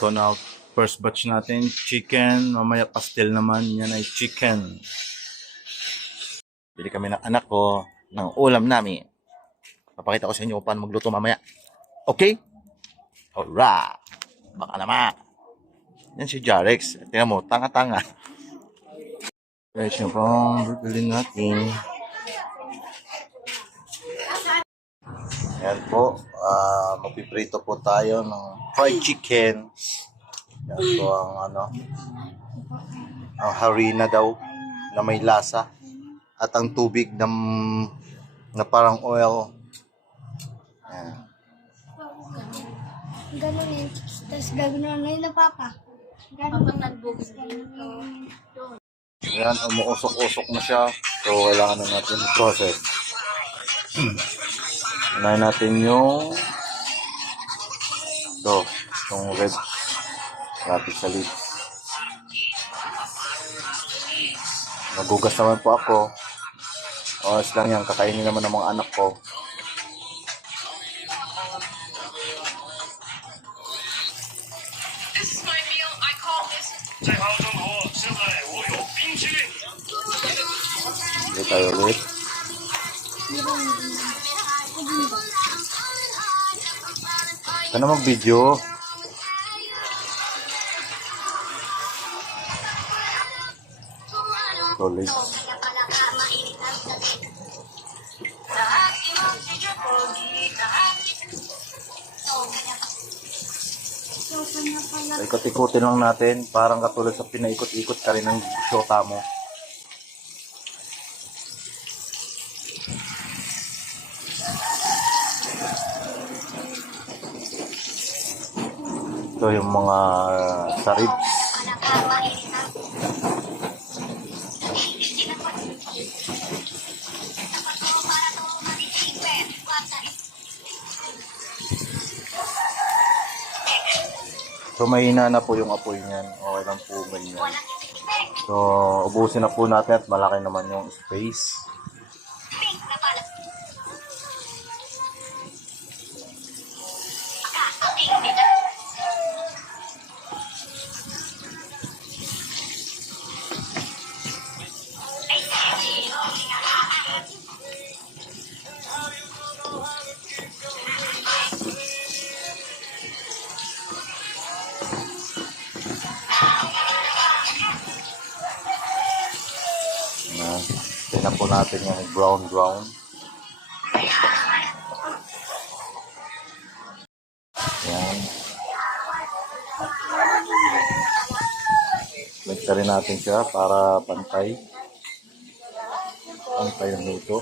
Ito na first batch natin, chicken. Mamaya pastel naman. Yan ay chicken. Bili kami ng anak ko ng ulam namin. Papakita ko sa inyo kung paano magluto mamaya. Okay? Alright. Baka naman. Yan si Jarex. Tingnan mo, tanga-tanga. Guys, yung pang bibili natin. Yan po. Ah magpiprito po tayo ng fried chicken. Yan po ang ano. Ang harina daw na may lasa. At ang tubig na, na parang oil. Yan. Ganun yun. Tapos gagawin na yun na papa. Ganun. Yan, umuusok-usok na siya. So, kailangan na natin i-process. Unahin natin yung ito, yung red rapid sa lips. Magugas naman po ako. Oras lang yan, kakainin naman ng mga anak ko. This is my Ka na mag-video. Solid. Ikot-ikotin lang natin. Parang katulad sa pinaikot-ikot ka rin ng shota mo. Ito yung mga sa ribs. So mahina na po yung apoy niyan. Okay lang po ganyan. So ubusin na po natin at malaki naman yung space. Na, tingnan po natin yung brown brown. Yan. Lagta rin natin siya para pantay. Pantay yung luto.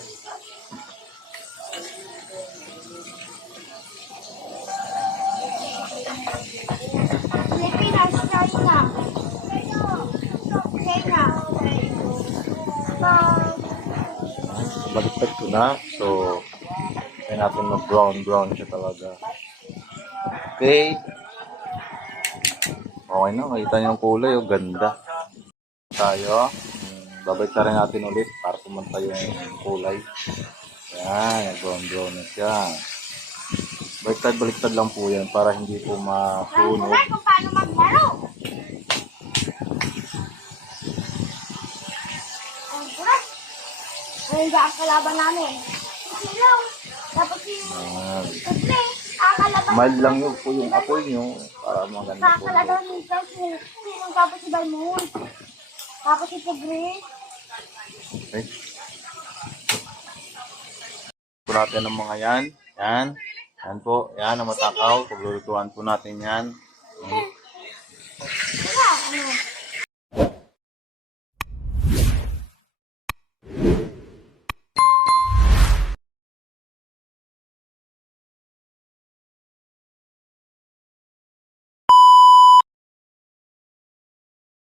Na. So, kaya natin na brown brown siya talaga. Okay. Okay na, makita niyo yung kulay, oh, ganda. Tayo, babalik na rin natin ulit para pumanta yung kulay. Yan, brown brown na siya. Baliktad, baliktad lang po yan para hindi po masunog. Ay, kung paano maglaro. Ang kuras. Ayun ba ang kalaban namin? Hello. Tapos yung kakalaban. Mild lang yun po yung apoy nyo para maganda po. Kakalaban ni Chelsea. Sinong tapos si Balmon. Tapos si Tigre. Okay. Po natin ang mga yan. Yan. Yan po. Yan ang matakaw. Paglulutuan po natin yan.